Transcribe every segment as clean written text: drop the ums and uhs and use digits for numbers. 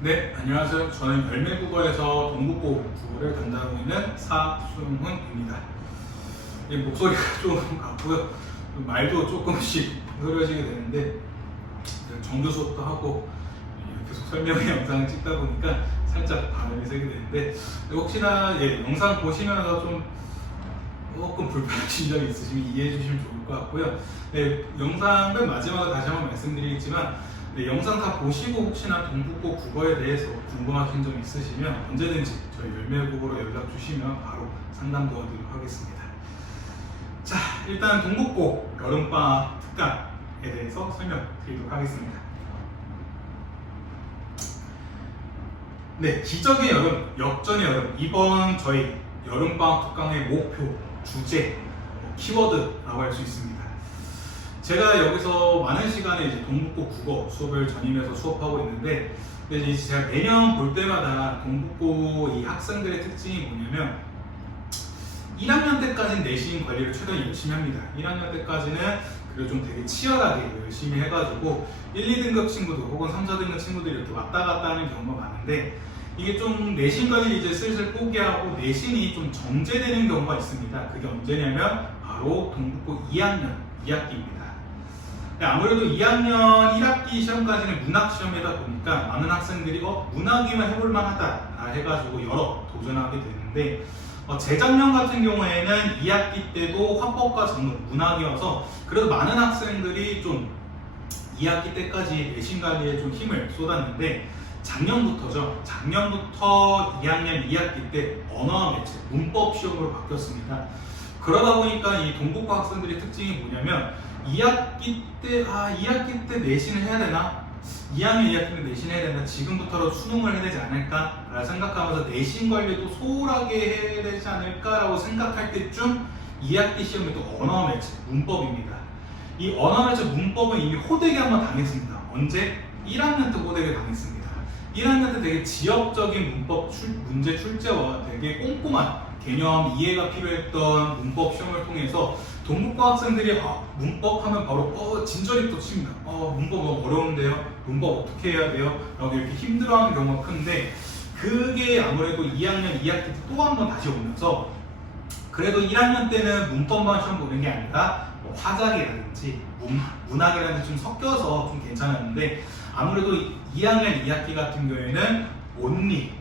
네, 안녕하세요. 저는 열매국어에서 동국고 국어를 담당하고 있는 사승훈입니다. 목소리가 좀 아프고요. 말도 조금씩 흐려지게 되는데 정규 수업도 하고 계속 설명의 영상을 찍다 보니까 살짝 발음이 세게 되는데 혹시나 영상 보시면서 좀 조금 불편하신 점이 있으시면 이해해 주시면 좋을 것 같고요. 영상 맨 마지막에 다시 한번 말씀드리겠지만 영상 다 보시고 혹시나 동국고 국어에 대해서 궁금하신 점 있으시면 언제든지 저희 열매국어로 연락 주시면 바로 상담 도와드리도록 하겠습니다. 자, 일단 동국고 여름방학 특강에 대해서 설명드리도록 하겠습니다. 네, 기적의 여름, 역전의 여름, 이번 저희 여름방학 특강의 목표, 주제, 키워드라고 할 수 있습니다. 제가 여기서 많은 시간에 이제 동국고 국어 수업을 전임해서 수업하고 있는데, 이제 제가 매년 볼 때마다 동국고 이 학생들의 특징이 뭐냐면 1학년 때까지는 내신 관리를 최대한 열심히 합니다. 1학년 때까지는 그리고 좀 되게 치열하게 열심히 해가지고 1, 2등급 친구들 혹은 3, 4등급 친구들이 이렇게 왔다 갔다 하는 경우가 많은데, 이게 좀 내신 관리를 이제 슬슬 포기하고 내신이 좀 정제되는 경우가 있습니다. 그게 언제냐면 바로 동국고 2학년 2학기입니다. 아무래도 2학년 1학기 시험까지는 문학시험이다 보니까 많은 학생들이 문학이면 해볼만 하다 해가지고 여러 도전하게 되는데, 재작년 같은 경우에는 2학기 때도 화법과 전문 문학이어서 그래도 많은 학생들이 좀 2학기 때까지 내신 관리에 좀 힘을 쏟았는데, 작년부터죠. 작년부터 2학년 2학기 때 언어와 매체, 문법 시험으로 바뀌었습니다. 그러다 보니까 이 동국고 학생들의 특징이 뭐냐면 2학기 때 내신을 해야 되나? 2학년 2학기 때 내신을 해야 되나? 지금부터라도 수능을 해야 되지 않을까? 라고 생각하면서 내신 관리도 소홀하게 해야 되지 않을까? 라고 생각할 때쯤 2학기 시험이 또 언어 매체, 문법입니다. 이 언어 매체 문법은 이미 호되게 한번 당했습니다. 언제? 1학년 때 호되게 당했습니다. 1학년 때 되게 지역적인 문법 문제 출제와 되게 꼼꼼한 개념 이해가 필요했던 문법 시험을 통해서 동국고 학생들이 문법 하면 바로 진저리 또 칩니다. 문법 너무 어려운데요? 문법 어떻게 해야 돼요? 라고 이렇게 힘들어하는 경우가 큰데, 그게 아무래도 2학년 2학기 때 또 한 번 다시 오면서 그래도 1학년 때는 문법만 시험 보는 게 아니라 화작이라든지 문학이라든지 좀 섞여서 좀 괜찮았는데, 아무래도 2학년 2학기 같은 경우에는 온리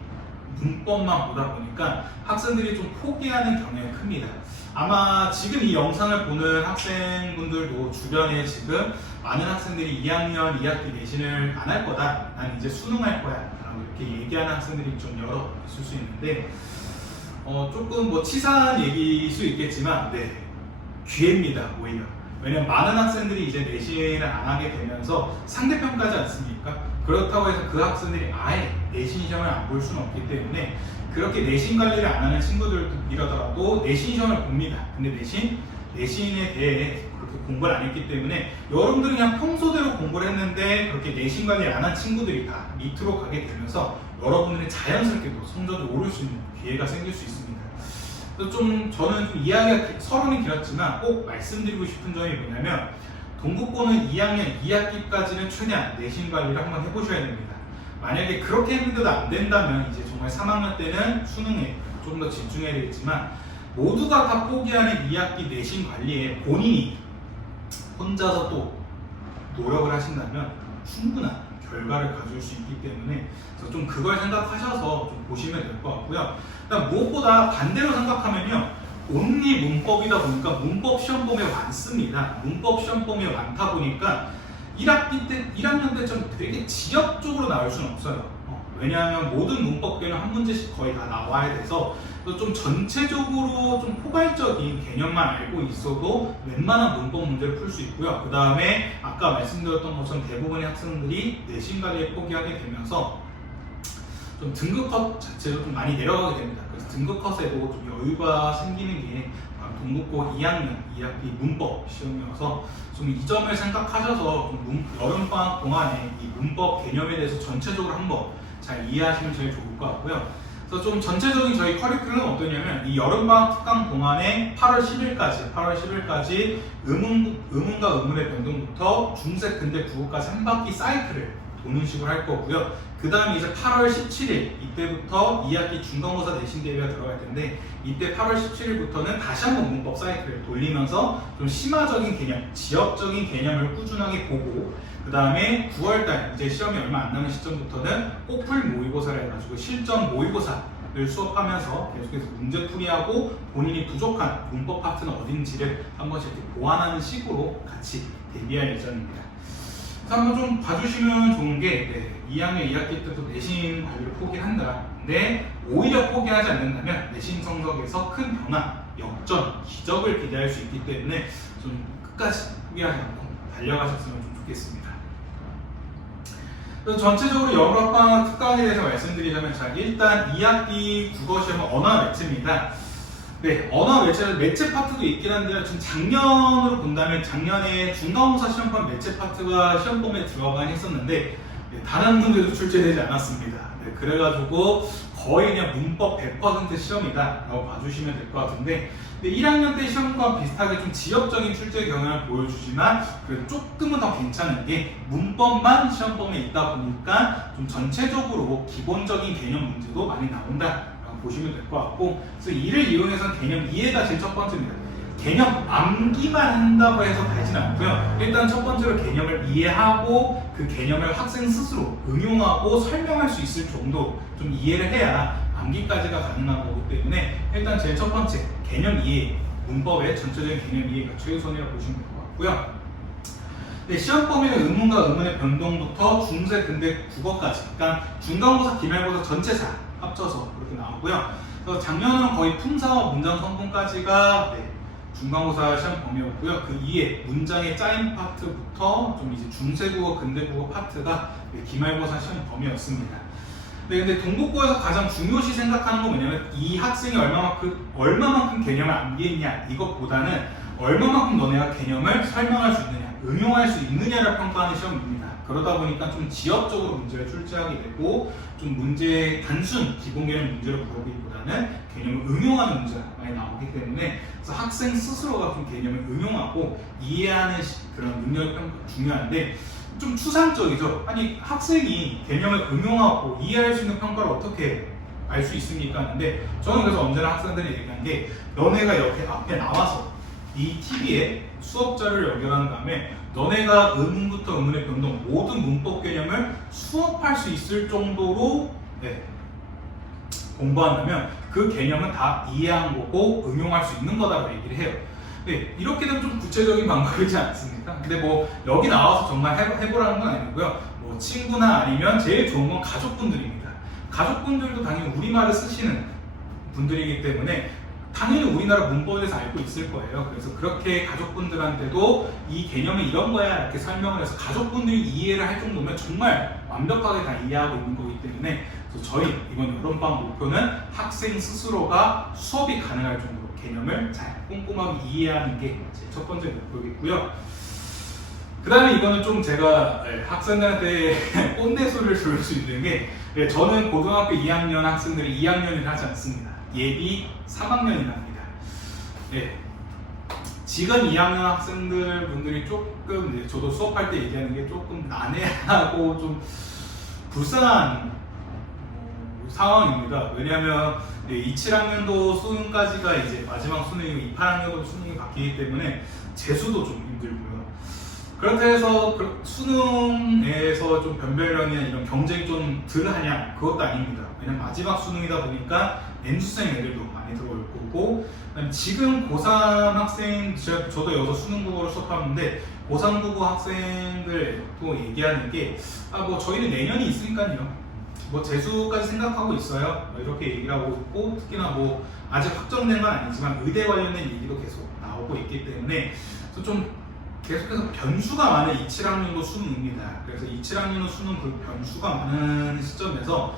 문법만 보다 보니까 학생들이 좀 포기하는 경향이 큽니다. 아마 지금 이 영상을 보는 학생분들도 주변에 지금 많은 학생들이 2학년 2학기 내신을 안 할 거다, 난 이제 수능할 거야 라고 이렇게 얘기하는 학생들이 좀 여러 있을 수 있는데, 조금 치사한 얘기일 수 있겠지만 기회입니다. 오히려. 왜냐면 많은 학생들이 이제 내신을 안 하게 되면서 상대평가지 않습니까? 그렇다고 해서 그 학생들이 아예 내신 시험을 안 볼 수는 없기 때문에 그렇게 내신 관리를 안 하는 친구들이라더라도 내신 시험을 봅니다. 근데 내신에 대해 그렇게 공부를 안 했기 때문에 여러분들은 그냥 평소대로 공부를 했는데 그렇게 내신 관리를 안 한 친구들이 다 밑으로 가게 되면서 여러분들은 자연스럽게도 성적이 오를 수 있는 기회가 생길 수 있습니다. 저는 좀 이야기가 서론이 길었지만 꼭 말씀드리고 싶은 점이 뭐냐면, 동국고는 2학년 2학기까지는 최대한 내신 관리를 한번 해보셔야 됩니다. 만약에 그렇게 했는데도 안 된다면 이제 정말 3학년 때는 수능에 좀 더 집중해야 되겠지만, 모두가 다 포기하는 2학기 내신 관리에 본인이 혼자서 또 노력을 하신다면 충분한 결과를 가져올 수 있기 때문에 좀 그걸 생각하셔서 좀 보시면 될 것 같고요. 무엇보다 반대로 생각하면요, 온리 문법이다 보니까 문법 시험 범위가 많습니다. 문법 시험 범위가 많다 보니까 1학년 때처럼 되게 지역적으로 나올 수는 없어요. 왜냐하면 모든 문법 개념 한 문제씩 거의 다 나와야 돼서 좀 전체적으로 좀 포괄적인 개념만 알고 있어도 웬만한 문법 문제를 풀 수 있고요. 그 다음에 아까 말씀드렸던 것처럼 대부분의 학생들이 내신 관리에 포기하게 되면서 좀 등급 컷 자체도 좀 많이 내려가게 됩니다. 그래서 등급 컷에도 좀 여유가 생기는 게 동국고 2학년 2학기 문법 시험이어서 좀 이 점을 생각하셔서 여름방학 동안에 이 문법 개념에 대해서 전체적으로 한번 잘 이해하시면 제일 좋을 것 같고요. 그래서 좀 전체적인 저희 커리큘럼은 어떠냐면, 이 여름방학 특강 동안에 8월 10일까지 의문과 의문의 변동부터 중세 근대 국어까지 한 바퀴 사이클을 도는 식으로 할 거고요. 그 다음에 이제 8월 17일 이때부터 2학기 중간고사 내신 대회가 들어갈 텐데 이때 8월 17일부터는 다시 한번 문법 사이클을 돌리면서 좀 심화적인 개념, 지역적인 개념을 꾸준하게 보고 그 다음에 9월달 이제 시험이 얼마 안 남은 시점부터는 꼬풀 모의고사를 해가지고 실전 모의고사를 수업하면서 계속해서 문제풀이하고 본인이 부족한 문법 파트는 어딘지를 한 번씩 이렇게 보완하는 식으로 같이 대비할 예정입니다. 그래서 한번 좀 봐주시면 좋은 게 2학년 2학기 때도 내신 관리를 포기한다. 근데 오히려 포기하지 않는다면 내신 성적에서 큰 변화, 역전, 기적을 기대할 수 있기 때문에 좀 끝까지 포기하지 않고 달려가셨으면 좀 좋겠습니다. 그래서 전체적으로 여름방학 특강에 대해서 말씀드리자면 일단 2학기 국어시험은 언어 매체입니다. 네, 언어 매체 파트도 있긴 한데요. 지금 작년으로 본다면 작년에 중간고사 시험판 매체 파트가 시험범위에 들어가긴 했었는데 단 한 문제도 출제되지 않았습니다. 네, 그래가지고 거의 그냥 문법 100% 시험이다 라고 봐주시면 될 것 같은데 1학년 때 시험과 비슷하게 좀 지역적인 출제 경향을 보여주지만 그래도 조금은 더 괜찮은 게 문법만 시험범위에 있다 보니까 좀 전체적으로 기본적인 개념 문제도 많이 나온다 보시면 될 것 같고, 그래서 이를 이용해서 개념 이해가 제일 첫 번째입니다. 개념 암기만 한다고 해서 되진 않고요. 일단 첫 번째로 개념을 이해하고 그 개념을 학생 스스로 응용하고 설명할 수 있을 정도 좀 이해를 해야 암기까지가 가능한 거기 때문에 일단 제일 첫 번째 개념 이해, 문법의 전체적인 개념 이해가 최우선이라고 보시면 될 것 같고요. 네, 시험 범위는 의문과 의문의 변동부터 중세 근대 국어까지, 그러니까 중간고사, 기말고사 전체 다 합쳐서 그렇게 나오고요. 그래서 작년은 거의 품사와 문장 성분까지가 중간고사 시험 범위였고요. 그 이에 문장의 짜임 파트부터 좀 이제 중세국어, 근대국어 파트가 기말고사 시험 범위였습니다. 네, 근데 동국고에서 가장 중요시 생각하는 건 뭐냐면 이 학생이 얼마만큼 개념을 암기했냐 이것보다는 얼마만큼 너네가 개념을 설명할 수 있느냐, 응용할 수 있느냐를 평가하는 시험입니다. 그러다 보니까 좀 지역적으로 문제를 출제하게 되고 좀 문제 단순 기본 개념 문제를 풀기보다는 개념을 응용하는 문제가 많이 나오기 때문에 그래서 학생 스스로가 좀 개념을 응용하고 이해하는 그런 능력이 중요한데 좀 추상적이죠. 아니 학생이 개념을 응용하고 이해할 수 있는 평가를 어떻게 알 수 있습니까? 하는데 저는 그래서 언제나 학생들이 얘기한 게 너네가 옆에 앞에 나와서 이 TV에 수업자를 연결한 다음에 너네가 의문부터 의문의 변동 모든 문법 개념을 수업할 수 있을 정도로 공부한다면 그 개념은 다 이해한 거고 응용할 수 있는 거다라고 얘기를 해요. 네, 이렇게 되면 좀 구체적인 방법이지 않습니까? 근데 뭐 여기 나와서 정말 해보라는 건 아니고요. 뭐 친구나 아니면 제일 좋은 건 가족분들입니다. 가족분들도 당연히 우리말을 쓰시는 분들이기 때문에 당연히 우리나라 문법에 대해서 알고 있을 거예요. 그래서 그렇게 가족분들한테도 이 개념이 이런 거야 이렇게 설명을 해서 가족분들이 이해를 할 정도면 정말 완벽하게 다 이해하고 있는 거기 때문에 그래서 저희 이번 여름방학 목표는 학생 스스로가 수업이 가능할 정도로 개념을 잘 꼼꼼하게 이해하는 게 제 첫 번째 목표겠고요. 그 다음에 이거는 좀 제가 학생들한테 꼰대 소리를 들을 수 있는 게 저는 고등학교 2학년 학생들이 2학년을 하지 않습니다. 예비 3학년이랍니다. 네. 지금 2학년 학생들 분들이 조금 저도 수업할 때 얘기하는 게 조금 난해하고 좀 불쌍한 상황입니다. 왜냐하면 27학년도 수능까지가 이제 마지막 수능이고 28학년도 수능이 바뀌기 때문에 재수도 좀 힘들고요. 그렇다 해서 수능에서 좀 변별력이나 이런 경쟁이 좀 덜 하냐? 그것도 아닙니다. 왜냐면 마지막 수능이다 보니까 N수생 애들도 많이 들어올 거고 지금 고3 학생, 저도 여기서 수능국어를 수업하는데 고3 국어 학생들도 얘기하는 게 뭐 저희는 내년이 있으니까요. 뭐 재수까지 생각하고 있어요. 이렇게 얘기를 하고 있고 특히나 뭐 아직 확정된 건 아니지만 의대 관련된 얘기도 계속 나오고 있기 때문에 좀 계속해서 변수가 많은 27학년도 수능입니다. 그래서 27학년도 수능 그 변수가 많은 시점에서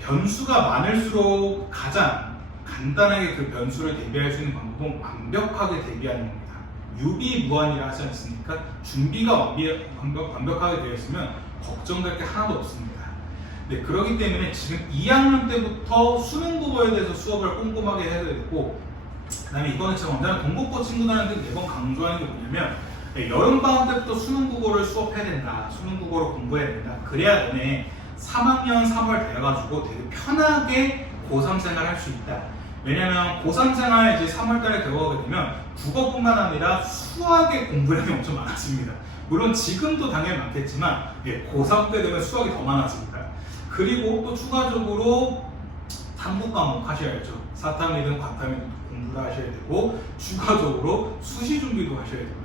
변수가 많을수록 가장 간단하게 그 변수를 대비할 수 있는 방법은 완벽하게 대비하는 겁니다. 유비무환이라 하지 않습니까? 준비가 완벽하게 되어 있으면 걱정될 게 하나도 없습니다. 네, 그렇기 때문에 지금 2학년 때부터 수능 국어에 대해서 수업을 꼼꼼하게 해야 되고 그 다음에 이거는 제가 언제나 동국고 친구들한테 매번 강조하는 게 뭐냐면 여름방학 때부터 수능 국어를 수업해야 된다. 수능 국어를 공부해야 된다. 그래야 너네 3학년 3월 돼가지고 되게 편하게 고3 생활 할 수 있다. 왜냐면 고3 생활 이제 3월 달에 들어가게 되면 국어뿐만 아니라 수학의 공부량이 엄청 많아집니다. 물론 지금도 당연히 많겠지만 고3 때 되면 수학이 더 많아집니다. 그리고 또 추가적으로 탐구 과목 하셔야죠. 사탐이든 과탐이든 공부를 하셔야 되고 추가적으로 수시 준비도 하셔야 됩니다.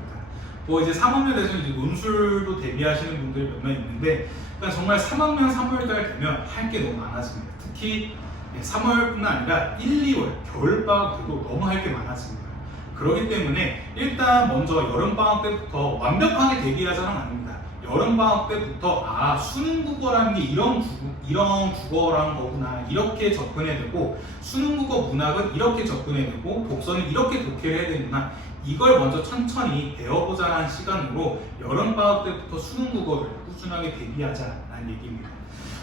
뭐 이제 3학년 돼서 이제 논술도 대비하시는 분들이 몇 명 있는데 그러니까 정말 3학년 3월달 되면 할 게 너무 많아집니다. 특히 3월뿐만 아니라 1, 2월 겨울방학 때도 너무 할 게 많아집니다. 그렇기 때문에 일단 먼저 여름방학 때부터 완벽하게 대비하자는 아닙니다. 여름방학 때부터 수능 국어라는 게 이런 국어란 거구나, 이렇게 접근해야 되고 수능 국어 문학은 이렇게 얘기해야 되고 독서는 이렇게 독해를 해야 되구나, 이걸 먼저 천천히 배워보자는 시간으로 여름방학 때부터 수능 국어를 꾸준하게 대비하자라는 얘기입니다.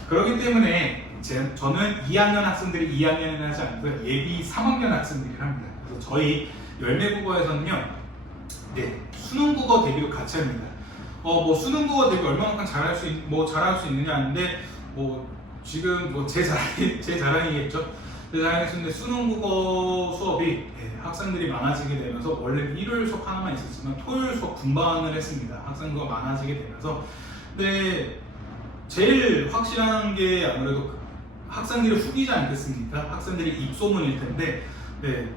그렇기 때문에 저는 2학년 학생들이 2학년을 하지 않고 예비 3학년 학생들이 합니다. 그래서 저희 열매국어에서는요, 수능 국어 대비도 같이 합니다. 뭐 수능 국어 대비 얼마만큼 잘할 수 있느냐 하는데 지금 제 자랑이겠죠. 제 자랑이었는데 수능 국어 수업이 학생들이 많아지게 되면서 원래 일요일 수업 하나만 있었지만 토요일 수업 분반을 했습니다. 학생들과 많아지게 되면서. 근데 제일 확실한 게 아무래도 학생들이 후기지 않겠습니까? 학생들이 입소문일 텐데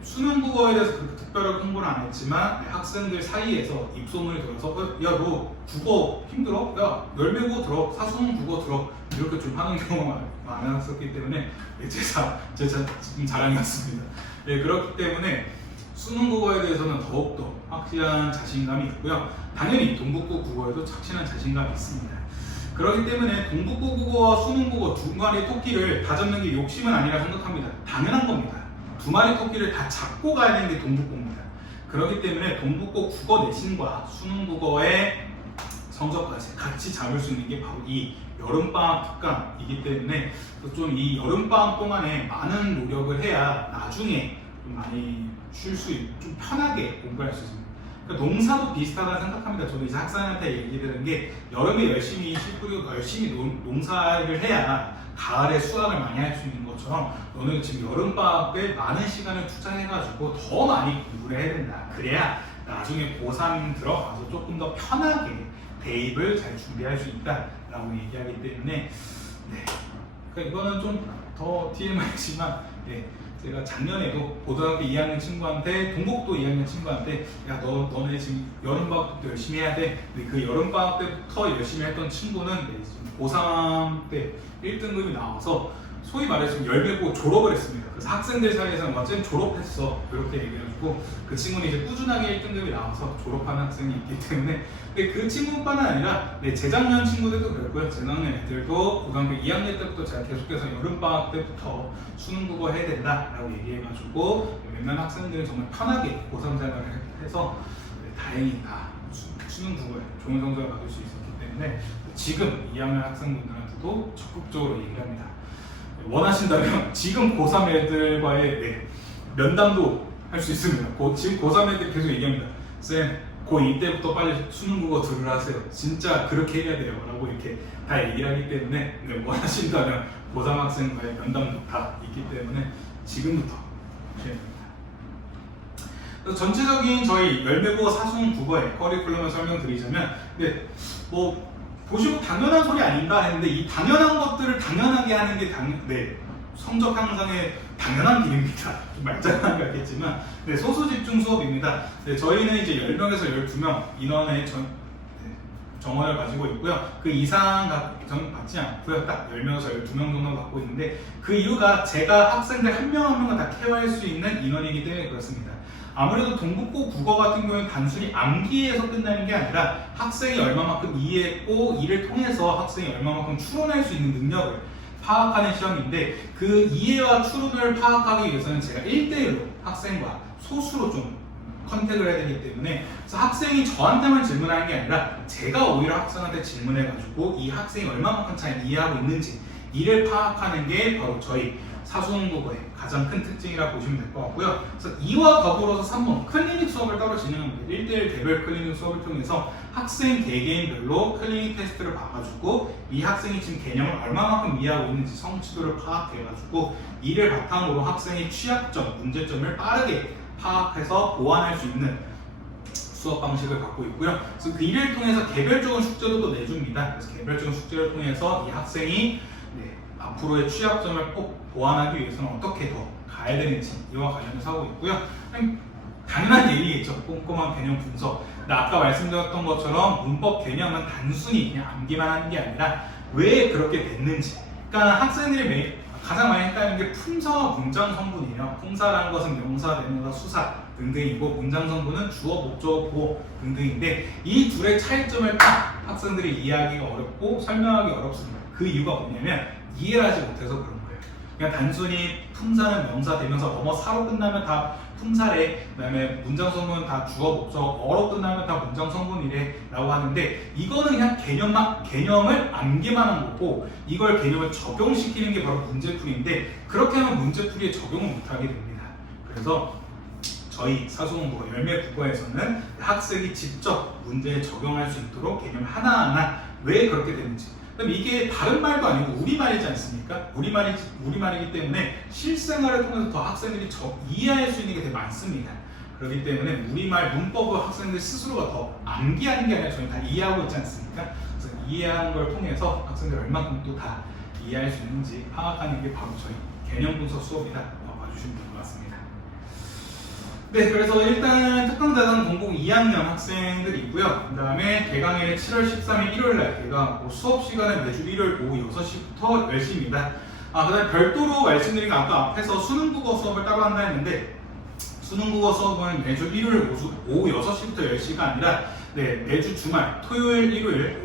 수능 국어에 대해서 특별하게 홍보를 안 했지만 학생들 사이에서 입소문이 들어서 야 너 국어 힘들어? 야 열매국어 들어, 사수능 국어 들어, 이렇게 좀 하는 경우가 많았었기 때문에 제 자랑이었습니다. 그렇기 때문에 수능 국어에 대해서는 더욱더 확실한 자신감이 있고요. 당연히 동북고 국어에도 확실한 자신감이 있습니다. 그렇기 때문에 동북고 국어와 수능 국어 두 마리 토끼를 다 잡는 게 욕심은 아니라 생각합니다. 당연한 겁니다. 두 마리 토끼를 다 잡고 가야 되는 게 동북고입니다. 그렇기 때문에 동북고 국어 내신과 수능 국어의 성적까지 같이 잡을 수 있는 게 바로 이 여름방학 특강이기 때문에 좀 이 여름방학 동안에 많은 노력을 해야 나중에 좀 많이 좀 편하게 공부할 수 있습니다. 그러니까 농사도 비슷하다고 생각합니다. 저도 이제 학생한테 얘기 드는 게 여름에 열심히 씨 뿌리고 열심히 농사를 해야 가을에 수학을 많이 할 수 있는 것처럼 너는 지금 여름방학 때 많은 시간을 투자해가지고 더 많이 공부를 해야 된다. 그래야 나중에 고3 들어가서 조금 더 편하게 대입을 잘 준비할 수 있다라고 얘기하기 때문에 그러니까 이거는 좀 더 TMI지만 제가 작년에도 고등학교 2학년 친구한테 동국도 2학년 친구한테 야 너네 지금 여름방학 때부터 열심히 해야 돼. 근데 그 여름방학 때부터 열심히 했던 친구는 고3 때 1등급이 나와서 소위 말해서 열매고 졸업을 했습니다. 그래서 학생들 사이에서는 어쨌든 졸업했어 이렇게 얘기해가지고 그 친구는 이제 꾸준하게 1등급이 나와서 졸업하는 학생이 있기 때문에 근데 그 친구뿐만 아니라 재작년 친구들도 그랬고요. 재작년 애들도 고등학교 2학년 때부터 제가 계속해서 여름방학 때부터 수능 국어 해야 된다라고 얘기해가지고 몇몇 학생들은 정말 편하게 고3 생활을 해서 다행히 다 수능 국어에 좋은 성적을 받을 수 있었기 때문에 지금 2학년 학생분들한테도 적극적으로 얘기합니다. 원하신다면 지금 고3 애들과의 면담도 할 수 있습니다. 지금 고3 애들 계속 얘기합니다. 쌤, 고2 때부터 빨리 수능 국어 들으라 하세요. 진짜 그렇게 해야 돼요. 라고 이렇게 다 얘기를 하기 때문에 원하신다면 고3 학생과의 면담도 다 있기 때문에 지금부터 하셔야 됩니다. 전체적인 저희 열매국어 사수능 국어의 커리큘럼을 설명드리자면 보시고 당연한 소리 아닌가 했는데 이 당연한 것들을 당연하게 하는 게 성적 향상의 당연한 길입니다. 좀 말장난 같겠지만 소수 집중 수업입니다. 저희는 이제 10명에서 12명 인원의 정원을 가지고 있고요. 그 이상 받지 않고요. 딱 10명에서 12명 정도 받고 있는데 그 이유가 제가 학생들 한 명 한 명을 다 케어할 수 있는 인원이기 때문에 그렇습니다. 아무래도 동북고 국어 같은 경우는 단순히 암기에서 끝나는 게 아니라 학생이 얼마만큼 이해했고 이를 통해서 학생이 얼마만큼 추론할 수 있는 능력을 파악하는 시험인데 그 이해와 추론을 파악하기 위해서는 제가 1대1로 학생과 소수로 좀 컨택을 해야 되기 때문에 그래서 학생이 저한테만 질문하는 게 아니라 제가 오히려 학생한테 질문해가지고 이 학생이 얼마만큼 잘 이해하고 있는지 이를 파악하는 게 바로 저희 사수능국어의 가장 큰 특징이라 보시면 될 것 같고요. 그래서 이와 더불어서 3번 클리닉 수업을 따로 진행합니다. 1대1 개별 클리닉 수업을 통해서 학생 개개인별로 클리닉 테스트를 봐가지고 이 학생이 지금 개념을 얼마만큼 이해하고 있는지 성취도를 파악해가지고 이를 바탕으로 학생의 취약점, 문제점을 빠르게 파악해서 보완할 수 있는 수업 방식을 갖고 있고요. 그래서 그 일을 통해서 개별적인 숙제도 또 내줍니다. 그래서 개별적인 숙제를 통해서 이 학생이 앞으로의 취약점을 꼭 보완하기 위해서는 어떻게 더 가야 되는지 이와 관련해서 하고 있고요. 당연한 얘기겠죠. 꼼꼼한 개념 분석. 아까 말씀드렸던 것처럼 문법 개념은 단순히 그냥 암기만 하는 게 아니라 왜 그렇게 됐는지. 그러니까 학생들이 가장 많이 헷갈리는 게 품사와 문장 성분이에요. 품사라는 것은 명사, 대명사, 수사 등등이고 문장 성분은 주어, 목적어, 보어 등등인데 이 둘의 차이점을 딱 학생들이 이해하기가 어렵고 설명하기 어렵습니다. 그 이유가 뭐냐면 이해를 하지 못해서 그런 거예요. 그냥 단순히 품사는 명사, 대명사, 사로 끝나면 다 품사래, 그 다음에 문장 성분은 다 주어, 목적어, 어로 끝나면 다 문장 성분이래 라고 하는데 이거는 그냥 개념을 암기만 한 거고 이걸 개념을 적용시키는 게 바로 문제풀이인데 그렇게 하면 문제풀이에 적용을 못하게 됩니다. 그래서 저희 사수공부 열매국어에서는 학생이 직접 문제에 적용할 수 있도록 개념 하나하나 왜 그렇게 되는지 그럼 이게 다른 말도 아니고 우리말이지 않습니까? 우리말이기 때문에 실생활을 통해서 더 학생들이 이해할 수 있는 게 되게 많습니다. 그렇기 때문에 우리말 문법을 학생들 스스로가 더 암기하는 게 아니라 저희는 다 이해하고 있지 않습니까? 그래서 이해하는 걸 통해서 학생들이 얼마큼 또 다 이해할 수 있는지 파악하는 게 바로 저희 개념 분석 수업이다. 봐주시면 될 것 같습니다. 네, 그래서 일단 특강대상 공공 2학년 학생들이 있고요. 그 다음에 개강일은 7월 13일 일요일날 개강, 수업 시간은 매주 일요일 오후 6시부터 10시입니다. 그 다음에 별도로 말씀드린 거 아까 앞에서 수능국어 수업을 따로 한다 했는데 수능국어 수업은 매주 일요일 오후 6시부터 10시가 아니라 매주 주말, 토요일, 일요일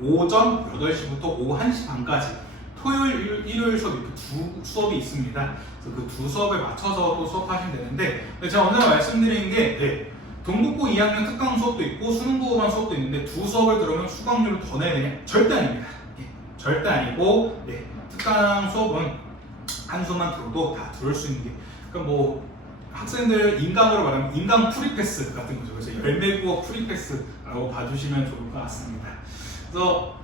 오전 8시부터 오후 1시 반까지 토요일, 일요일 수업 이렇게 두 수업이 있습니다. 그래서 그 두 수업에 맞춰서 또 수업하시면 되는데 제가 오늘 말씀드린 게 동국고 2학년 특강 수업도 있고 수능국어반 수업도 있는데 두 수업을 들으면 수강료를 더 내야 되냐? 절대 아닙니다. 절대 아니고 특강 수업은 한 수만 들어도 다 들을 수 있는 게 그러니까 뭐 학생들 인강으로 말하면 인강 프리패스 같은 거죠. 그래서 열매국어 프리패스라고 봐주시면 좋을 것 같습니다. 그래서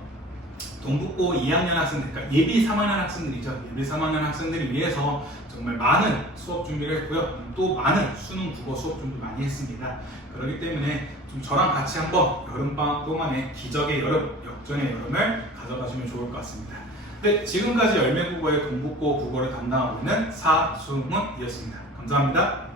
동국고 2학년 학생들, 그러니까 예비 3학년 학생들이죠. 예비 3학년 학생들을 위해서 정말 많은 수업 준비를 했고요. 또 많은 수능 국어 수업 준비 많이 했습니다. 그렇기 때문에 좀 저랑 같이 한번 여름방학 동안에 기적의 여름, 역전의 여름을 가져가시면 좋을 것 같습니다. 네, 지금까지 열매국어의 동국고 국어를 담당하고 있는 사수문이었습니다. 감사합니다.